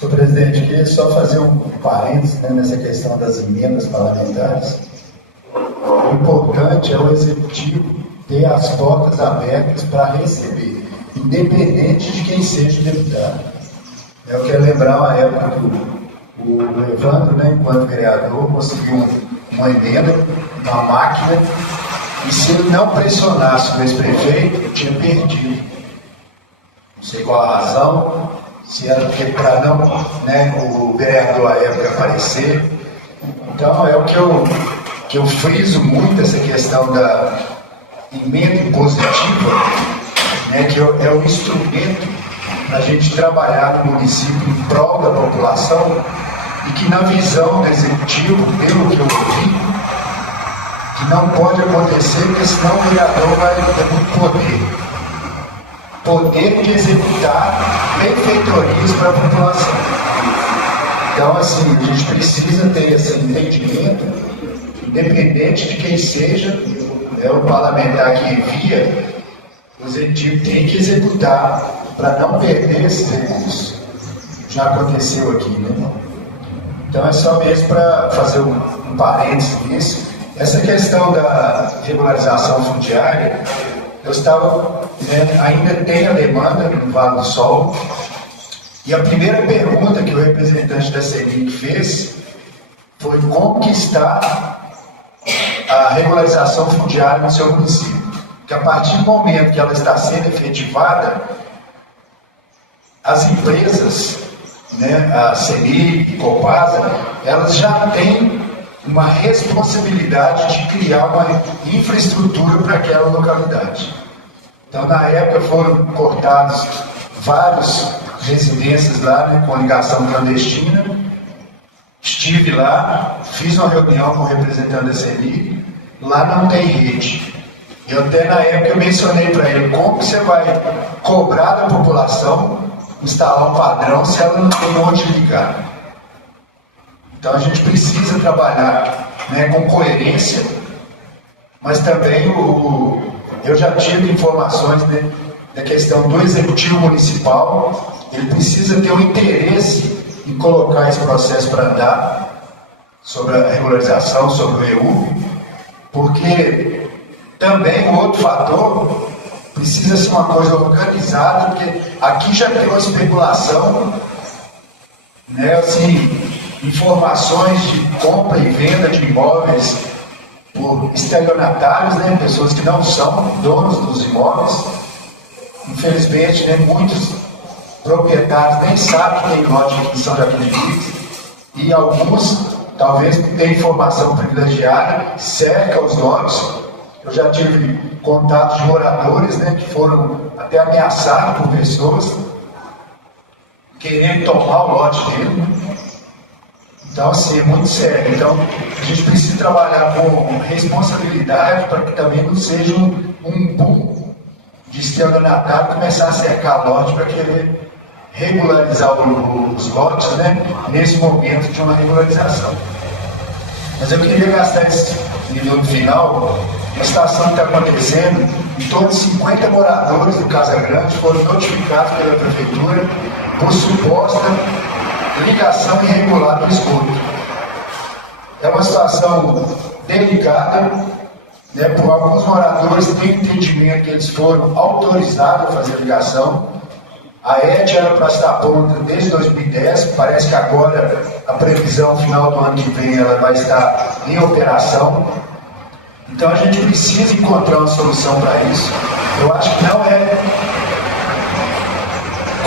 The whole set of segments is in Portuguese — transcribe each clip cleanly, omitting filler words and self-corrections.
Senhor presidente, queria só fazer um parênteses, né, nessa questão das emendas parlamentares. O importante é o executivo ter as portas abertas para receber, independente de quem seja o deputado. Eu quero lembrar uma época que o Evandro, né, enquanto vereador, conseguiu uma emenda, uma máquina, e se ele não pressionasse o ex-prefeito, tinha perdido. Não sei qual a razão, se era porque para não, né, o vereador à época aparecer. Então é o que eu friso muito, essa questão da emenda impositiva, né, que é o instrumento para a gente trabalhar no município em prol da população, e que na visão do executivo, pelo que eu ouvi, que não pode acontecer, porque senão o vereador vai ter muito poder de executar benfeitorias para a população. Então, assim, a gente precisa ter esse entendimento, independente de quem seja, né, o parlamentar que envia, o executivo tem que executar para não perder esses recursos. Já aconteceu aqui, né? Então é só mesmo para fazer um parênteses nisso. Essa questão da regularização fundiária, eu estava, né, ainda tem a demanda no Vale do Sol, e a primeira pergunta que o representante da CEMIG fez foi como que está a regularização fundiária no seu município. Que a partir do momento que ela está sendo efetivada, as empresas, né, a CEMIG, Copasa, elas já têm uma responsabilidade de criar uma infraestrutura para aquela localidade. Então, na época, foram cortados várias residências lá, né, com ligação clandestina. Estive lá, fiz uma reunião com o representante da CEMIG, lá não tem rede. Eu até na época eu mencionei para ele como que você vai cobrar da população instalar um padrão se ela não tem onde ligar. Então a gente precisa trabalhar, né, com coerência, mas também eu já tive informações, né, da questão do executivo municipal. Ele precisa ter um interesse em colocar esse processo para andar, sobre a regularização, sobre o EU, porque também o outro fator precisa ser uma coisa organizada, porque aqui já tem uma especulação, né, assim, informações de compra e venda de imóveis por estelionatários, né, pessoas que não são donos dos imóveis. Infelizmente, né, muitos proprietários nem sabem que tem lote aqui em São Joaquim de Minas, e alguns, talvez por ter informação privilegiada, cercam os donos. Eu já tive contatos de moradores, né, que foram até ameaçados por pessoas querendo tomar o lote dele. Então, assim, é muito sério. Então, a gente precisa trabalhar com responsabilidade para que também não seja um boom de estelionatário começar a cercar lote para querer regularizar os lotes, né, nesse momento de uma regularização. Mas eu queria gastar esse minuto final. A situação que está acontecendo, em torno de 50 moradores do Casa Grande foram notificados pela prefeitura por suposta ligação irregular do esgoto. É uma situação delicada, né, por alguns moradores têm entendimento que eles foram autorizados a fazer a ligação. A ET era para estar pronta desde 2010, parece que agora a previsão final do ano que vem ela vai estar em operação. Então a gente precisa encontrar uma solução para isso. Eu acho que não é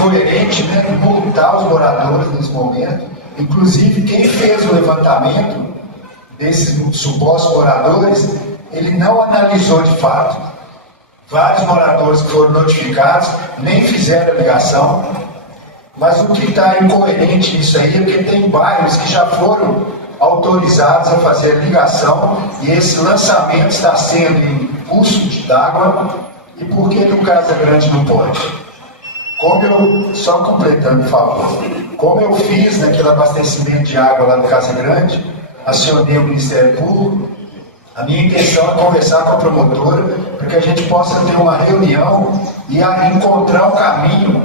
coerente, né, multar os moradores nesse momento. Inclusive, quem fez o levantamento desses supostos moradores, ele não analisou de fato. Vários moradores que foram notificados nem fizeram a ligação, mas o que está incoerente nisso aí é porque tem bairros que já foram autorizados a fazer a ligação e esse lançamento está sendo em curso d'água, e por que no Casa Grande não pode? Só completando, por favor, como eu fiz naquele abastecimento de água lá no Casa Grande, acionei o Ministério Público, a minha intenção é conversar com a promotora para que a gente possa ter uma reunião e encontrar um caminho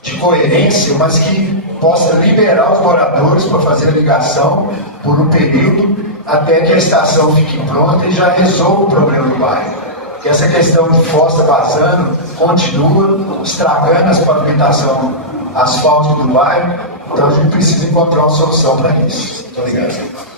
de coerência, mas que possa liberar os moradores para fazer a ligação por um período até que a estação fique pronta e já resolva o problema do bairro. Que essa questão de fossa vazando continua estragando as pavimentação asfáltica do bairro, então a gente precisa encontrar uma solução para isso. Muito obrigado.